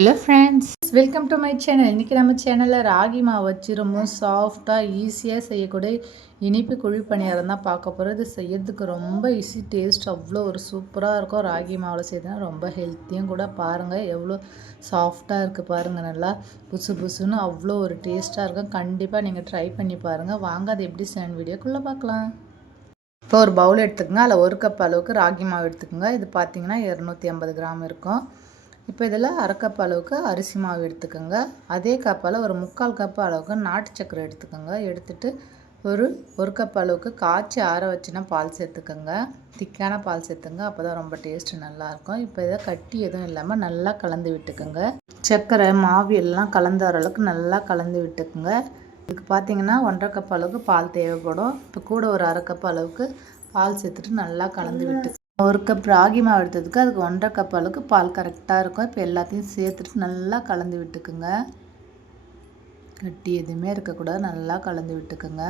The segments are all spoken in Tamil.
Hello friends, welcome to my channel. இன்றைக்கி நம்ம சேனலில் ராகி மாவு வச்சு ரொம்ப சாஃப்டாக ஈஸியாக செய்யக்கூடிய இனிப்பு குழி பணியாரம் தான் பார்க்க போகிறோம். இது செய்யறதுக்கு ரொம்ப ஈஸி, டேஸ்ட் அவ்வளோ ஒரு சூப்பராக இருக்கும். ராகி மாவில் செய்தனா ரொம்ப ஹெல்த்தியும் கூட. பாருங்கள் எவ்வளோ சாஃப்டாக இருக்குது பாருங்கள், நல்லா புசு புசுன்னு அவ்வளோ ஒரு டேஸ்ட்டாக இருக்கும். கண்டிப்பாக நீங்கள் ட்ரை பண்ணி பாருங்கள். வாங்க அது எப்படி செய்யணும் வீடியோக்குள்ளே பார்க்கலாம். இப்போ ஒரு பவுல் எடுத்துக்கோங்க, அதில் 1 கப் அளவுக்கு ராகி மாவு எடுத்துக்கோங்க. இது பார்த்திங்கன்னா 250 கிராம் இருக்கும். இப்போ இதில் அரை கப் அளவுக்கு அரிசி மாவு எடுத்துக்கோங்க. அதே கப்பால் ஒரு 3/4 கப் அளவுக்கு நாட்டு சக்கரை எடுத்துக்கோங்க. எடுத்துகிட்டு ஒரு கப் அளவுக்கு காய்ச்சி ஆற வச்சுனா பால் சேர்த்துக்கோங்க. திக்கான பால் சேர்த்துங்க, அப்போ தான் ரொம்ப டேஸ்ட்டு நல்லாயிருக்கும். இப்போ இதை கட்டி எதுவும் இல்லாமல் நல்லா கலந்து விட்டுக்குங்க. சர்க்கரை மாவு எல்லாம் கலந்து வர அளவுக்கு நல்லா கலந்து விட்டுக்குங்க. இதுக்கு பார்த்திங்கன்னா 1/2 கப் அளவுக்கு பால் தேவைப்படும். இப்போ கூட ஒரு அரை கப் அளவுக்கு பால் சேர்த்துட்டு நல்லா கலந்து விட்டு, 1 கப் ராகி மாவு எடுத்ததுக்கு அதுக்கு 1/2 கப் அளவுக்கு பால் கரெக்டாக இருக்கும். இப்போ எல்லாத்தையும் சேர்த்துட்டு நல்லா கலந்து விட்டுக்குங்க. கட்டி எதுவுமே இருக்கக்கூடாது, நல்லா கலந்து விட்டுக்குங்க.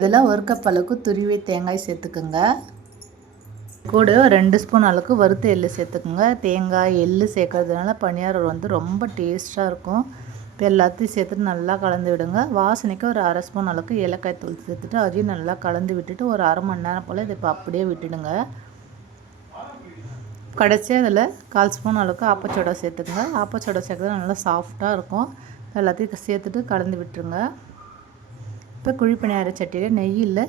இதில் 1 கப் அளவுக்கு துருவி தேங்காய் சேர்த்துக்குங்க. கூட 2 ஸ்பூன் அளவுக்கு வறுத்த எள்ளு சேர்த்துக்குங்க. தேங்காய் எள்ளு சேர்க்கறதுனால பணியாரம் வந்து ரொம்ப டேஸ்ட்டாக இருக்கும். இப்போ எல்லாத்தையும் சேர்த்துட்டு நல்லா கலந்து விடுங்க. வாசனைக்கு ஒரு அரை ஸ்பூன் அளவுக்கு ஏலக்காய் தூள் சேர்த்துட்டு அதையும் நல்லா கலந்து விட்டுட்டு ஒரு அரை மணி நேரம் போல் இதை இப்போ அப்படியே விட்டுடுங்க. கடைசியாக அதில் 1/4 ஸ்பூன் அளவுக்கு ஆப்பச்சோடா சேர்த்துக்குங்க. ஆப்பச்சோடா சேர்க்குறது நல்லா சாஃப்டாக இருக்கும். எல்லாத்தையும் சேர்த்துட்டு கலந்து விட்டுருங்க. இப்போ குழி பணியார சட்டியில் நெய்யில்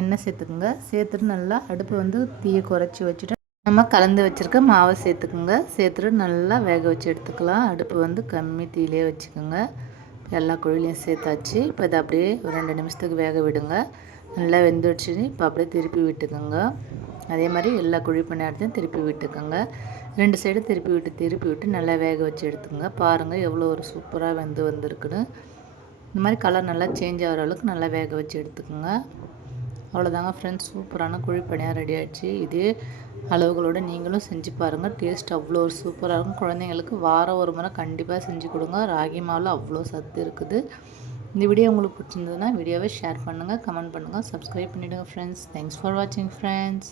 எண்ணெய் சேர்த்துக்குங்க. சேர்த்துட்டு நல்லா அடுப்பு வந்து தீயை குறைச்சி வச்சுட்டு நம்ம கலந்து வச்சுருக்க மாவை சேர்த்துக்குங்க. சேர்த்துட்டு நல்லா வேக வச்சு எடுத்துக்கலாம். அடுப்பு வந்து கம்மி தீயிலே வச்சுக்கோங்க. எல்லா குழிலையும் சேர்த்தாச்சு. இப்போ இதை அப்படியே ஒரு 2 நிமிஷத்துக்கு வேக விடுங்க. நல்லா வெந்துடுச்சு. இப்போ அப்படியே திருப்பி விட்டுக்கோங்க. அதே மாதிரி எல்லா குழி பணியாரத்தையும் திருப்பி விட்டுக்கோங்க. 2 சைடு திருப்பி விட்டு நல்லா வேக வச்சு எடுத்துக்கோங்க. பாருங்கள் எவ்வளோ ஒரு சூப்பராக வெந்து வந்திருக்குன்னு. இந்த மாதிரி கலர் நல்லா சேஞ்ச் ஆகிற அளவுக்கு நல்லா வேக வச்சு எடுத்துக்கோங்க. அவ்வளோதாங்க ஃப்ரெண்ட்ஸ், சூப்பரான குழி பணியாரம் ரெடி ஆகிடுச்சு. இதே அளவுகளோடு நீங்களும் செஞ்சு பாருங்கள். டேஸ்ட் அவ்வளோ ஒரு சூப்பராக இருக்கும். குழந்தைங்களுக்கு வாரம் ஒரு முறை கண்டிப்பாக செஞ்சு கொடுங்க. ராகி மாவில் அவ்வளோ சத்து இருக்குது. இந்த வீடியோ உங்களுக்கு பிடிச்சிருந்ததுன்னா வீடியோவை ஷேர் பண்ணுங்கள், கமெண்ட் பண்ணுங்கள், சப்ஸ்கிரைப் பண்ணிவிடுங்க ஃப்ரெண்ட்ஸ். தேங்க்ஸ் ஃபார் வாட்சிங் ஃப்ரெண்ட்ஸ்.